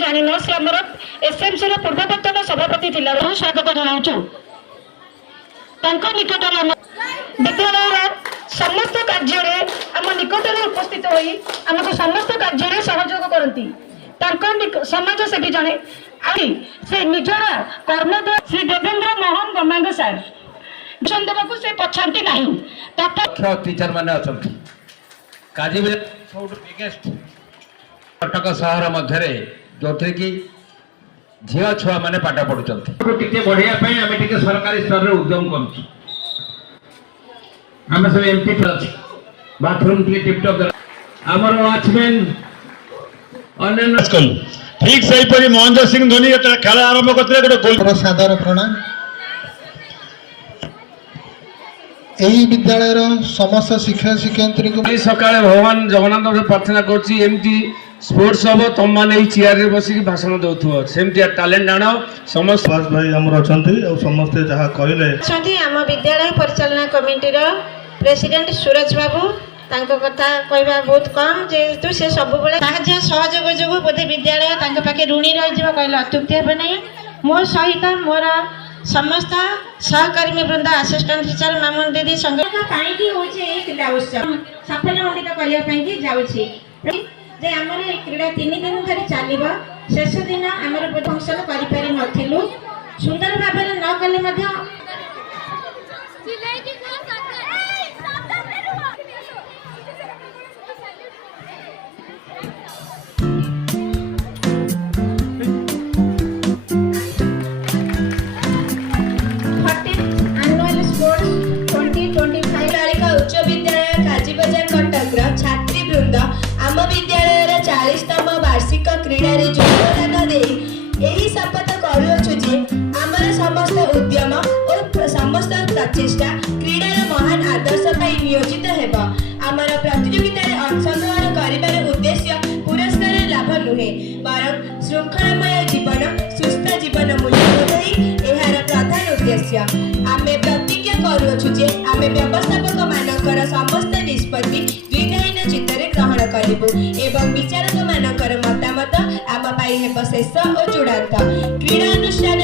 जान से आम एसएमसी पूर्वतन सभापति स्वागत जनाऊँ निकट विद्यालय समस्त कार्य आम निकट उपस्थित होई आमको समस्त कार्य सहयोग करती समाज सेवी जड़े से निजर कर्म श्री देवेंद्र मोहन गमांग सार देवा से पछाती ना टीचर मैंने अच्छा बिगेस्ट कटक सहर मध्य जो कि झील छुआ मैंने पाठ पढ़ुं बढ़िया सरकारी स्तर में उद्यम करें सब एमपी बाथरूम टिपटप आमर वाचमैन ठीक से महेंद्र सिंह धोनी खेल आरंभ करते सादर प्रणाम यही विद्यालय समस्त शिक्षक शिक्षयित्री को सकाଳେ भगवान जगन्नाथ प्रार्थना करमती स्पोर्ट्स हम तुम मैंने चेयर बसिक भाषण दौथ सेमती टैलेंट आण समस्त भाई आम अच्छा समस्ते जहाँ कहले आम विद्यालय परिचालना कमिटी प्रेसिडेंट सूरज बाबू तांको कथा कहवा बहुत कम जेहेतु से सब साहाଯ୍य सहयोग जो बोधे विद्यालय पाखे ऋणी रही कहले अत्युक्ति हे ना मो सहित मोर समस्त सहकर्मी वृंद असिस्टेंट टीचर मामून दीदी संग क्रीड़ा उत्सव सफलमंडित करने जाऊँगी जे आमर क्रीड़ा 3 दिन धरी चलो शेष दिन आमर फंक्शन करूँ सुंदर भाव न कले उच्च विद्यालय काजीबजार कटक छात्री वृंद आम विद्यालय 40तम वार्षिक क्रीड़ा योगदान दे यही शपथ करुछु जे आमर समस्त उद्यम और समस्त प्रचेषा क्रीडार महान आदर्श पाई नियोजित हेब आमर प्रतियोगिता अंशग्रहण करिबार उद्देश्य पुरस्कार लाभ नुहे बरं श्रृंखलामय जीवन सुस्थ जीवन मूल्यबोधई एहार प्रधान उद्देश्य आमे प्रतिज्ञा करुछु जे आमे व्यवस्थापक मानकर समस्त निष्पत्ति द्विधाहीन चित्तरे ग्रहण करिबु एवं विचारक मानकर मतामत आम पाई हेब शेष और चूड़ांत क्रीड़ा अनुष्ठान